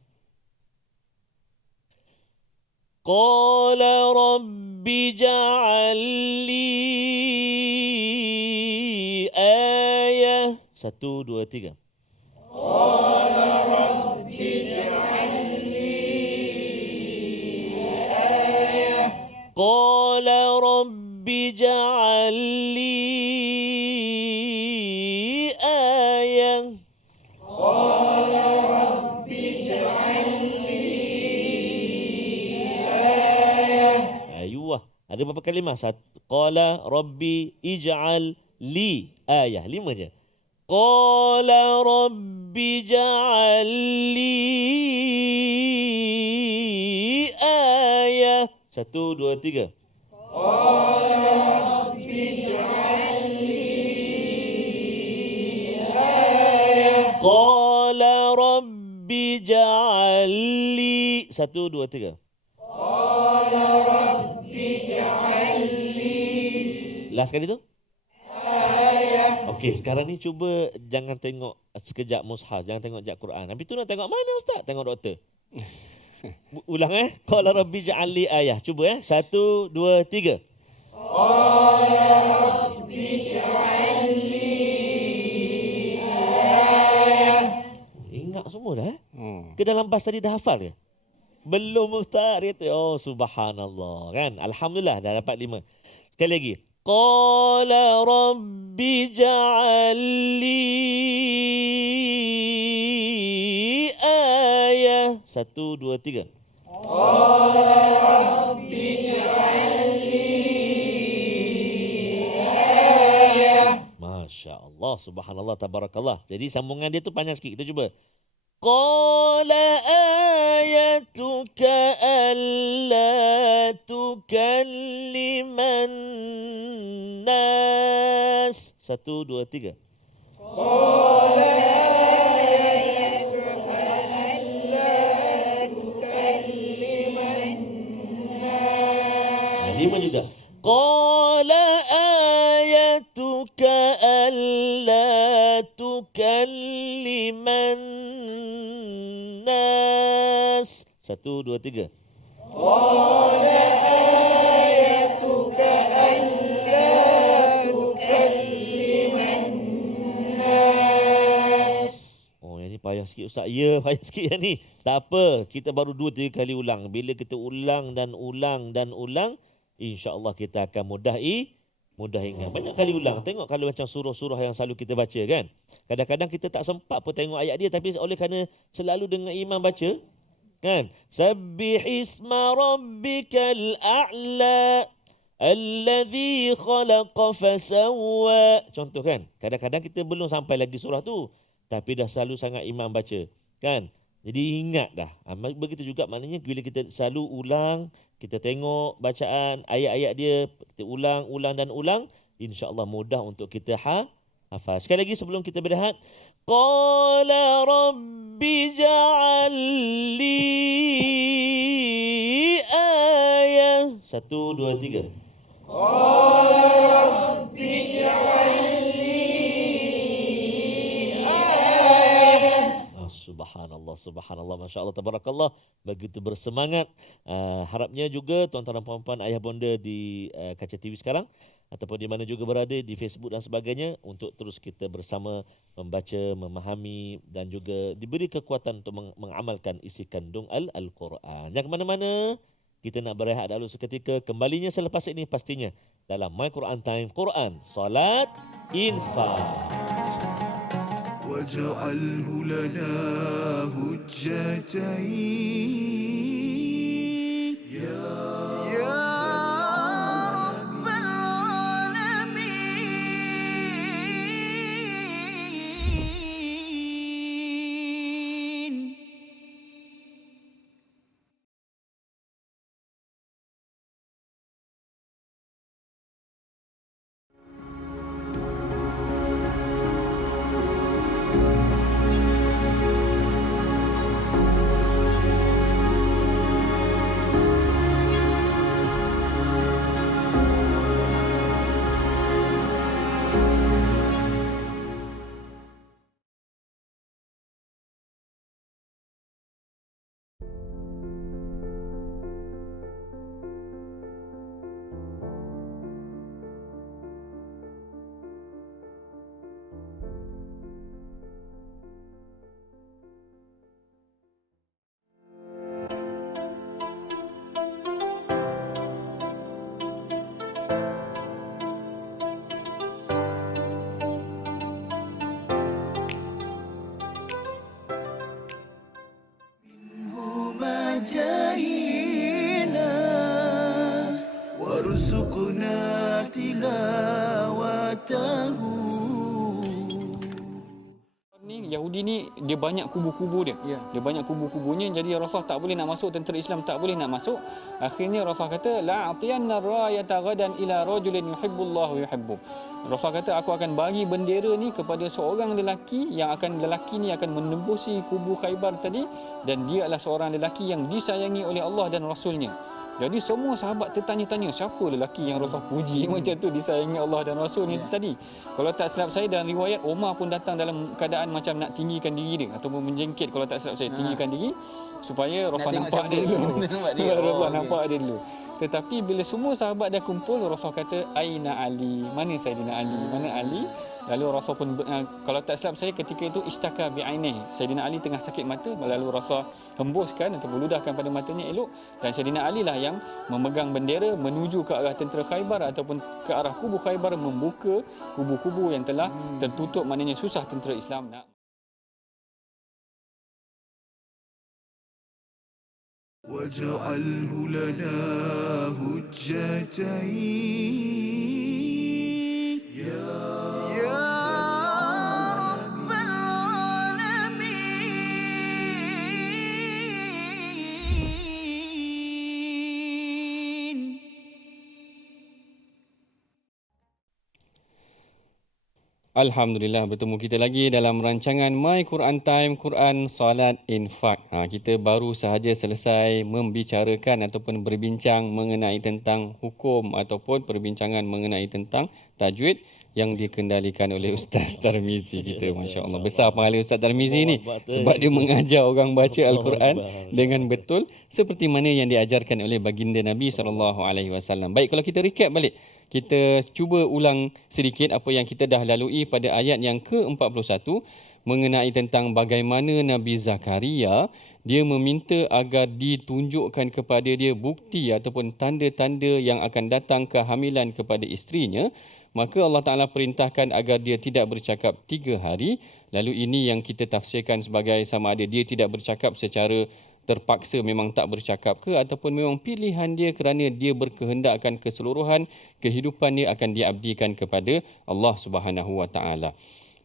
Qala rabbi ja'al li ayah. 1, 2, 3. Qala rabbi ja'al li ayah. Qala rabbi ja'al li ayah. Qala rabbi ja'al li ayah. Ayuh. Ada berapa kalimah? Qala rabbi ij'al li ayah. 5 je. Qala rabbi ja'al li ayah. 1, 2, 3. Qala rabbi ja'al li ayah. Qala rabbi ja'al li. 1, 2, 3. Qala rabbi ja'al li. Last kali tu? Okey, sekarang ni cuba jangan tengok sekejap mushaf, jangan tengok sekejap Quran. Habis tu nak tengok mana ustaz? Tengok doktor. Ulang Qala rabbi ja'al li ayah. Cuba 1, 2, 3. Qala rabbi ja'al li ayah. Ingat semua dah Ke dalam bas tadi dah hafal ke? Belum ustaz kata. Oh subhanallah, kan. Alhamdulillah dah dapat 5. Sekali lagi. Qala rabbi ja'al li ayah. 1, 2, 3. Qala rabbi ja'al li ayah. Masya Allah, subhanallah, tabarakallah. Jadi sambungan dia tu panjang sikit. Kita cuba. Qala ayatuka alla tukalliman nas. 1, 2, 3. Qala ayatuka alla tukalliman nas. 5 juga. Qala ayatuka alla tukalliman nas. 1, 2, 3. Qala ayatuka alla tukalliman nas. Oh, yang ni payah sikit ustaz. Ya, payah sikit yang ni. Tak apa, kita baru 2-3 kali ulang. Bila kita ulang dan ulang dan ulang, insya-Allah kita akan mudah ingat. Banyak kali ulang. Tengok kalau macam surah-surah yang selalu kita baca, kan. Kadang-kadang kita tak sempat pun tengok ayat dia, tapi oleh kerana selalu dengar imam baca, kan. Sabbih isma rabbikal a'la alladhi khalaqa fasawwa. Contoh, kan. Kadang-kadang kita belum sampai lagi surah tu, tapi dah selalu sangat imam baca, kan. Jadi ingat dah. Begitu juga maknanya bila kita selalu ulang, kita tengok bacaan ayat-ayat dia, kita ulang dan ulang, insya-Allah mudah untuk kita hafal. Sekali lagi sebelum kita berehat, Qala rabbi ja'al li ayah. 1, 2, 3. Subhanallah, subhanallah, Masya Allah, tabarakallah. Begitu bersemangat. Harapnya juga tuan-tuan dan puan-puan ayah bonda di kaca TV sekarang ataupun di mana juga berada, di Facebook dan sebagainya, untuk terus kita bersama membaca, memahami dan juga diberi kekuatan untuk mengamalkan isi kandung Al-Quran. Jangan ke mana-mana. Kita nak berehat dahulu seketika. Kembalinya selepas ini pastinya dalam My Quran Time, Quran, Salat, Infak. واجعله لنا هجتين يا رب العالمين. جاهنا وارزقنا تلاوته. Yahudi ni dia banyak kubu-kubu dia. Dia banyak kubu-kubunya, jadi Rasulullah tak boleh nak masuk, tentera Islam tak boleh nak masuk. Akhirnya Rasulullah kata la atiyanna rayata ghadan ila rajulin yuhibbullahu yuhibbu. Rasulullah kata aku akan bagi bendera ni kepada seorang lelaki ni akan menembusi kubu Khaybar tadi, dan dia adalah seorang lelaki yang disayangi oleh Allah dan Rasulnya. Jadi semua sahabat tertanya-tanya, siapa lelaki yang Rasulullah puji macam tu, disayangi Allah dan Rasulnya tadi. Kalau tak silap saya, dalam riwayat Umar pun datang dalam keadaan macam nak tinggikan diri dia ataupun menjengkit, kalau tak silap saya, tinggikan diri supaya Rasulullah nampak dia dulu. Rasulullah nampak dia dulu. Tetapi bila semua sahabat dah kumpul, Rasulullah kata Aina Ali, mana Sayyidina Ali, mana Ali? Lalu Rasul pun kalau tak silap saya ketika itu istaka bi'ainih, Sayyidina Ali tengah sakit mata, lalu Rasul hembuskan atau ludahkan pada matanya elok, dan Sayyidina Ali lah yang memegang bendera menuju ke arah tentera Khaybar ataupun ke arah kubu Khaybar, membuka kubu-kubu yang telah tertutup, maknanya susah tentera Islam nak. واجعله لنا هجتين يا رب العالمين. Alhamdulillah, bertemu kita lagi dalam rancangan My Quran Time, Quran, Salat, Infak. Kita baru sahaja selesai membicarakan ataupun berbincang mengenai tentang hukum ataupun perbincangan mengenai tentang tajwid yang dikendalikan oleh Ustaz Tarmizi kita. Masya Allah, besar pahala Ustaz Tarmizi ni sebab dia mengajar orang baca Al-Quran dengan betul seperti mana yang diajarkan oleh baginda Nabi SAW. Baik, kalau kita recap balik, kita cuba ulang sedikit apa yang kita dah lalui pada ayat yang ke-41 mengenai tentang bagaimana Nabi Zakaria dia meminta agar ditunjukkan kepada dia bukti ataupun tanda-tanda yang akan datang kehamilan kepada isterinya. Maka Allah Ta'ala perintahkan agar dia tidak bercakap 3 hari. Lalu ini yang kita tafsirkan sebagai sama ada dia tidak bercakap secara terpaksa, memang tak bercakap ke, ataupun memang pilihan dia kerana dia berkehendakkan keseluruhan kehidupan dia akan diabdikan kepada Allah Subhanahu Wa Ta'ala.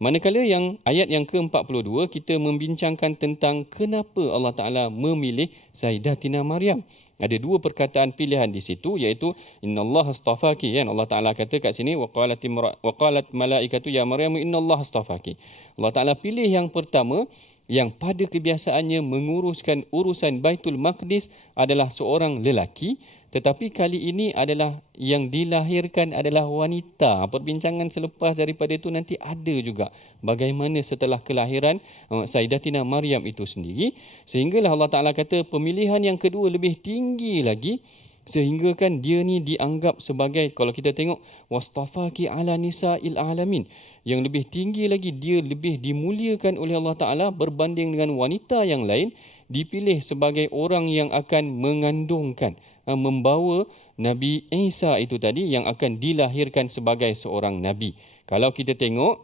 Manakala yang ayat yang ke-42 kita membincangkan tentang kenapa Allah Taala memilih Sayyidatina Maryam. Ada dua perkataan pilihan di situ, iaitu innallaha astafaki, kan Allah Taala kata kat sini waqalat malaikatu ya Maryam innallaha astafaki. Allah Taala pilih yang pertama yang pada kebiasaannya menguruskan urusan Baitul Maqdis adalah seorang lelaki, tetapi kali ini adalah yang dilahirkan adalah wanita. Perbincangan selepas daripada itu nanti ada juga bagaimana setelah kelahiran Sayyidatina Maryam itu sendiri. Sehinggalah Allah Ta'ala kata pemilihan yang kedua lebih tinggi lagi. Sehingga kan dia ni dianggap sebagai, kalau kita tengok, wastafaki ala nisa'il alamin. Yang lebih tinggi lagi, dia lebih dimuliakan oleh Allah Ta'ala berbanding dengan wanita yang lain. Dipilih sebagai orang yang akan mengandungkan, membawa Nabi Isa itu tadi yang akan dilahirkan sebagai seorang Nabi. Kalau kita tengok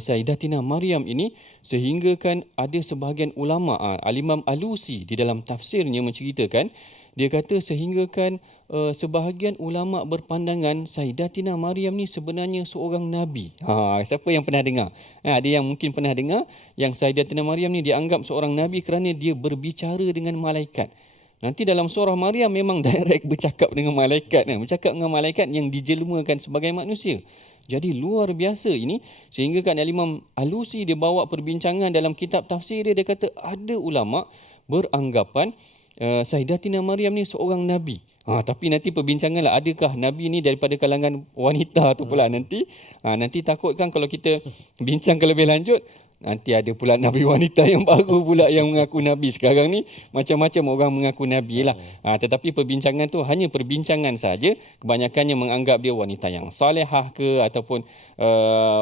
Sayyidatina Maryam ini, sehingga kan ada sebahagian ulama, Al-Imam Alusi di dalam tafsirnya menceritakan, dia kata sehingga kan sebahagian ulama berpandangan Sayyidatina Maryam ni sebenarnya seorang Nabi. Siapa yang pernah dengar? Ada yang mungkin pernah dengar yang Sayyidatina Maryam ni dianggap seorang Nabi kerana dia berbicara dengan malaikat. Nanti dalam surah Maryam memang direct bercakap dengan malaikat, bercakap dengan malaikat yang dijelmakan sebagai manusia. Jadi luar biasa ini, sehingga kan Imam Alusi dia bawa perbincangan dalam kitab tafsir dia kata ada ulama beranggapan Sayyidatina Maryam ni seorang Nabi. Tapi nanti perbincanganlah adakah Nabi ni daripada kalangan wanita tu pula nanti. Nanti takutkan kalau kita bincang lebih lanjut, nanti ada pula Nabi wanita yang baru pula yang mengaku Nabi. Sekarang ni macam-macam orang mengaku Nabi lah. Tetapi perbincangan tu hanya perbincangan saja. Kebanyakannya menganggap dia wanita yang salihah ke ataupun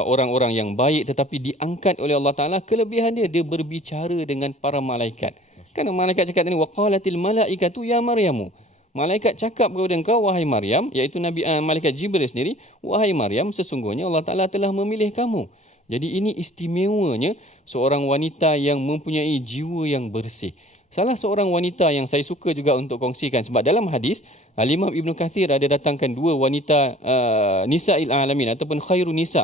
orang-orang yang baik, tetapi diangkat oleh Allah Ta'ala. Kelebihan dia berbicara dengan para malaikat. Kan malaikat cakap tadi waqalatil malaikatu ya Maryamu. Malaikat cakap kepada engkau wahai Maryam, iaitu Nabi malaikat Jibril sendiri, wahai Maryam, sesungguhnya Allah Taala telah memilih kamu. Jadi ini istimewanya seorang wanita yang mempunyai jiwa yang bersih. Salah seorang wanita yang saya suka juga untuk kongsikan, sebab dalam hadis Al-Imam Ibn Kathir ada datangkan dua wanita nisa'il alamin ataupun khairun nisa'.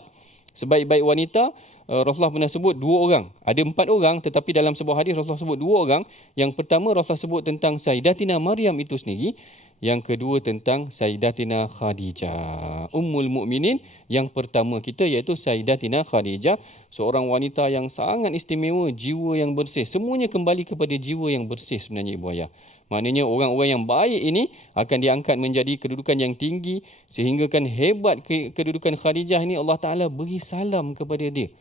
Sebaik-baik wanita Rasulullah pernah sebut dua orang. Ada 4 orang, tetapi dalam sebuah hadis Rasulullah sebut 2 orang. Yang pertama Rasulullah sebut tentang Sayyidatina Maryam itu sendiri. Yang kedua tentang Sayyidatina Khadijah, Ummul Mukminin. Yang pertama kita iaitu Sayyidatina Khadijah, seorang wanita yang sangat istimewa, jiwa yang bersih. Semuanya kembali kepada jiwa yang bersih sebenarnya Ibu Ayah. Maknanya orang-orang yang baik ini akan diangkat menjadi kedudukan yang tinggi, sehingga kan hebat kedudukan Khadijah ini Allah Ta'ala beri salam kepada dia.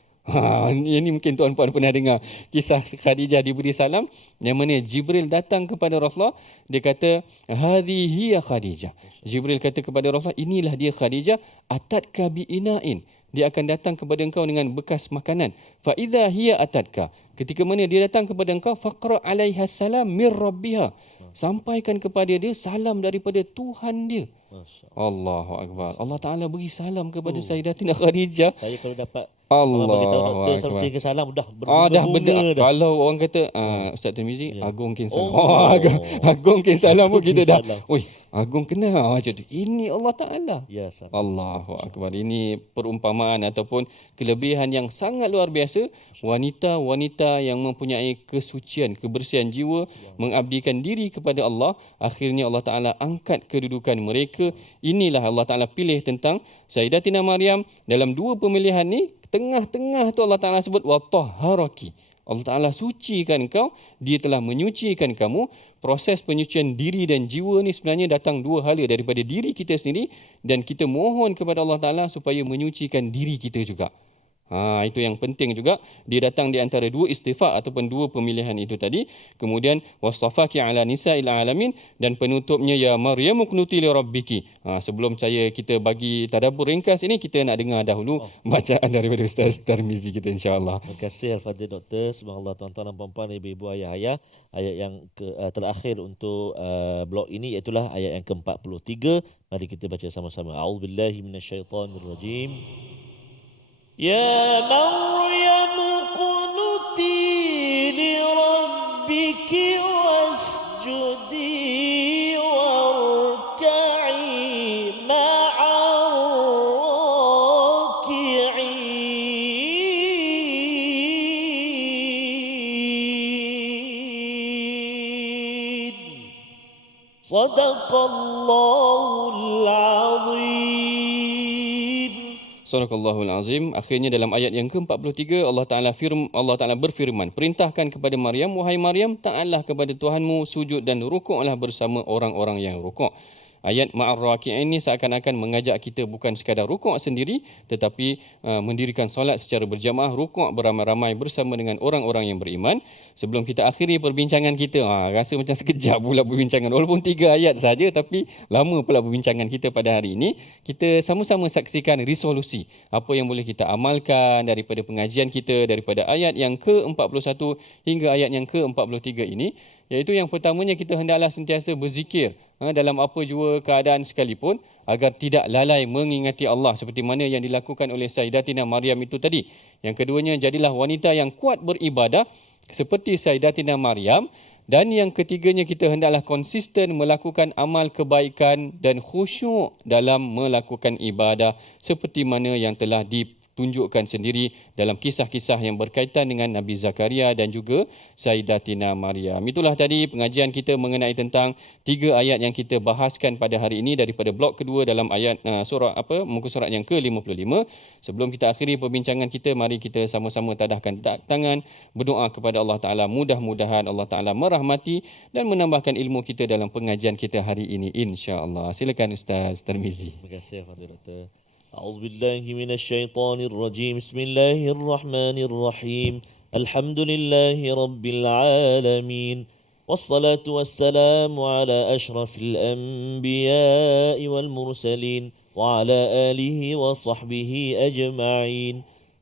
Ini mungkin tuan-puan pernah dengar kisah Khadijah diberi salam, yang mana Jibril datang kepada Rasulullah, dia kata hadhihi ya Khadijah. Jibril kata kepada Rasulullah, inilah dia Khadijah, atatka bi ina'in, dia akan datang kepada engkau dengan bekas makanan. Fa idza hiya atatka, ketika mana dia datang kepada engkau, faqra alaiha salam mir rabbiha, sampaikan kepada dia salam daripada Tuhan dia. Allahu akbar. Allah Taala beri salam kepada Sayyidatina Khadijah. Saya kalau dapat Allah beritahu doktor sampai ke salam dah dah benda dah. Kalau orang kata Ustaz Tirmizi agungkin salam. Agungkin salam pun kita dah. Oi, agung kenal macam tu. Ini Allah Taala. Ya, salam. Allahu akbar. Ini perumpamaan ataupun kelebihan yang sangat luar biasa. Wanita-wanita yang mempunyai kesucian, kebersihan jiwa, mengabdikan diri kepada Allah, akhirnya Allah Taala angkat kedudukan mereka. Inilah Allah Taala pilih tentang Sayyidatina Maryam. Dalam dua pemilihan ni, tengah-tengah tu Allah Ta'ala sebut watahharaki. Allah Ta'ala sucikan kau, dia telah menyucikan kamu. Proses penyucian diri dan jiwa ni sebenarnya datang dua hala, daripada diri kita sendiri, dan kita mohon kepada Allah Ta'ala supaya menyucikan diri kita juga. Itu yang penting juga. Dia datang di antara dua istifa ataupun dua pemilihan itu tadi. Kemudian wastafaki ala nisa'il alamin, dan penutupnya ya Maryam uqnuti li rabbiki. Sebelum kita bagi tadabbur ringkas ini, kita nak dengar dahulu bacaan daripada Ustaz Tirmizi kita insya-Allah. Terima kasih Al-Fadhil Doktor. Subhanallah, tuan-tuan dan puan-puan, ibu-ibu, ayah-ayah. Ayat yang terakhir untuk blok ini iaitulah ayat yang ke-43. Mari kita baca sama-sama. A'udzubillahi minasyaitonirrajim. يا مريم اقنتي لربك واسجدي واركعي مع الراكعين. Sadaqallahul Azim. Sadaqallahul Azim. Akhirnya dalam ayat yang ke-43 Allah Taala berfirman, perintahkan kepada Maryam, wahai Maryam, taatlah kepada Tuhanmu, sujud dan rukuklah bersama orang-orang yang rukuk. Ayat ma'ar raki'in ini seakan-akan mengajak kita bukan sekadar rukuk sendiri, tetapi mendirikan solat secara berjamaah, rukuk beramai-ramai bersama dengan orang-orang yang beriman. Sebelum kita akhiri perbincangan kita, rasa macam sekejap pula perbincangan. Walaupun 3 ayat saja, tapi lama pula perbincangan kita pada hari ini. Kita sama-sama saksikan resolusi apa yang boleh kita amalkan daripada pengajian kita, daripada ayat yang ke-41 hingga ayat yang ke-43 ini. Iaitu yang pertamanya, kita hendaklah sentiasa berzikir dalam apa jua keadaan sekalipun, agar tidak lalai mengingati Allah seperti mana yang dilakukan oleh Sayyidatina Maryam itu tadi. Yang keduanya, jadilah wanita yang kuat beribadah seperti Sayyidatina Maryam. Dan yang ketiganya, kita hendaklah konsisten melakukan amal kebaikan dan khusyuk dalam melakukan ibadah seperti mana yang telah ditunjukkan sendiri dalam kisah-kisah yang berkaitan dengan Nabi Zakaria dan juga Sayyidatina Maryam. Itulah tadi pengajian kita mengenai tentang 3 ayat yang kita bahaskan pada hari ini daripada blok kedua dalam ayat muka surat yang ke-55. Sebelum kita akhiri perbincangan kita, mari kita sama-sama tadahkan tangan, berdoa kepada Allah Taala. Mudah-mudahan Allah Taala merahmati dan menambahkan ilmu kita dalam pengajian kita hari ini, insya-Allah. Silakan Ustaz Tirmizi. Terima kasih Fadil Doktor. أعوذ بالله من الشيطان الرجيم بسم الله الرحمن الرحيم الحمد لله رب العالمين والصلاة والسلام على أشرف الأنبياء والمرسلين وعلى آله وصحبه أجمعين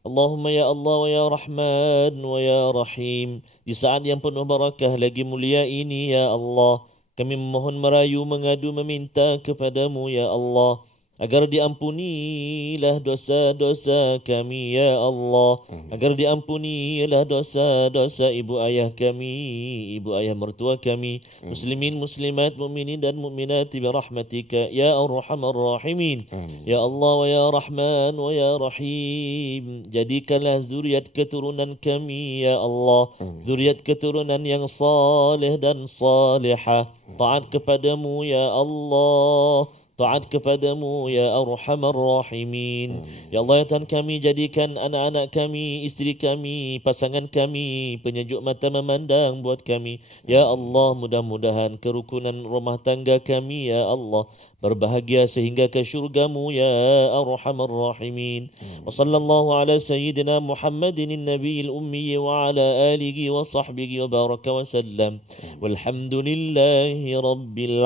اللهم يا الله ويا رحمن ويا رحيم. Di saat yang penuh barakah lagi mulia ini ya Allah, kami memohon merayu mengadu meminta kepadamu ya Allah, agar diampunilah dosa-dosa kami ya Allah, agar diampunilah dosa-dosa ibu ayah kami, ibu ayah mertua kami, muslimin muslimat mukminin dan mukminat bi rahmatika ya arhamar rahimin. Ya Allah wa ya Rahman wa ya Rahim, jadikanlah zuriat keturunan kami ya Allah, zuriat keturunan yang saleh dan salihah, taat kepadamu ya Allah, taat kepadamu ya arhamar rahimin. Ya Allah, ya Tuhan kami, jadikan anak-anak kami, isteri kami, pasangan kami penyejuk mata memandang buat kami. Ya Allah, mudah-mudahan kerukunan rumah tangga kami ya Allah berbahagia sehingga ke syurgamu ya arhamar rahimin. Wa sallallahu ala sayyidina Muhammadin nabiyil ummi wa ala alihi wa sahbihi wa baraka wa sallam. Walhamdulillahi rabbil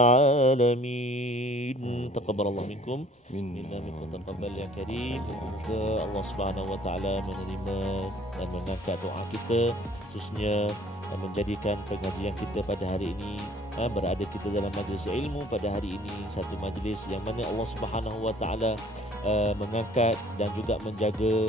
alamin. Taqabbalallahu minkum minna minkum taqabbal ya karim. Semoga Allah Subhanahu wa taala menerima dan mengangkat doa kita, khususnya menjadikan pengajian kita pada hari ini, berada kita dalam majlis ilmu pada hari ini, satu majlis yang mana Allah Subhanahu wa taala mengangkat dan juga menjaga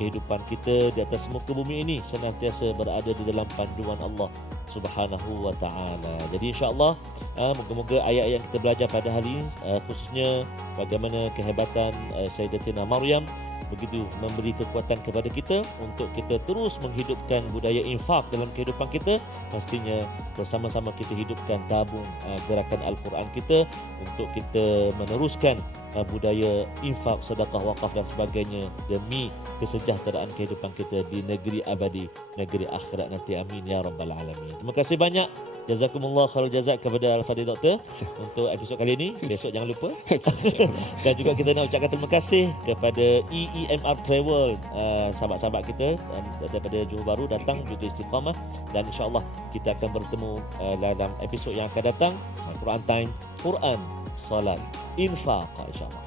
kehidupan kita di atas muka bumi ini senantiasa berada di dalam panduan Allah Subhanahu wa taala. Jadi insya-Allah moga-moga ayat yang kita belajar pada hari ini, khususnya bagaimana kehebatan Sayyidatina Maryam begitu memberi kekuatan kepada kita untuk kita terus menghidupkan budaya infak dalam kehidupan kita. Pastinya bersama-sama kita hidupkan tabung gerakan Al-Quran kita untuk kita meneruskan budaya infak, sedekah, wakaf dan sebagainya demi kesejahteraan kehidupan kita di negeri abadi, negeri akhirat nanti. Amin ya rabbal alamin. Terima kasih banyak. Jazakumullah khairul jazak kepada Al-Fadhil Doktor untuk episod kali ini. Besok jangan lupa. Dan juga kita nak ucapkan terima kasih kepada EEMR Travel, sahabat-sahabat kita daripada Johor Bahru datang juga Istiqamah, dan insya-Allah kita akan bertemu dalam episod yang akan datang. Quran Time, Quran, Salat, Infaq insya-Allah.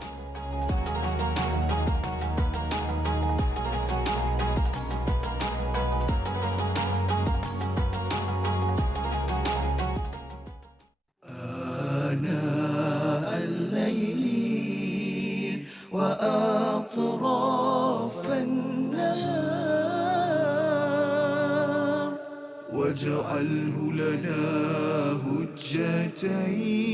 وأطراف النهار واجعله لنا هجتين